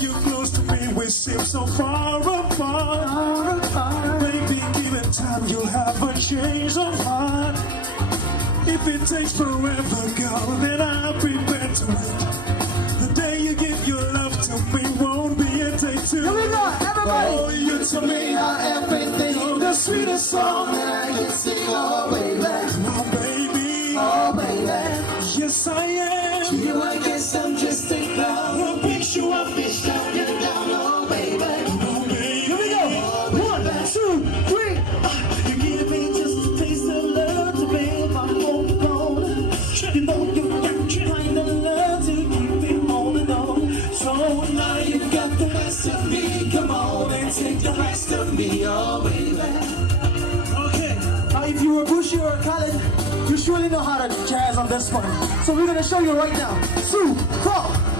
you close to me, we seem so far apart. Maybe given time, you'll have a change of heart. If it takes forever, girl, then I'll prepare to wait. The day you give your love to me won't be a day too. Here we go, everybody. Oh, you to me are everything, the sweetest song that I can sing. Oh, baby, oh, baby, Oh, baby. yes I am. To you, I guess I'm just a clown. I'll pick you up, bitch, down, Down, down, oh baby. oh, baby. Here we go. 1, 2, 3. You give me just a taste of love to build my home. You know you got kind of love to keep me holding on. So now you got the rest of me. Come on and take the rest of me, oh baby. Okay. If you were Bushy or Khaled, you surely know how to jazz on this one. So we're gonna show you right now. 2, 4.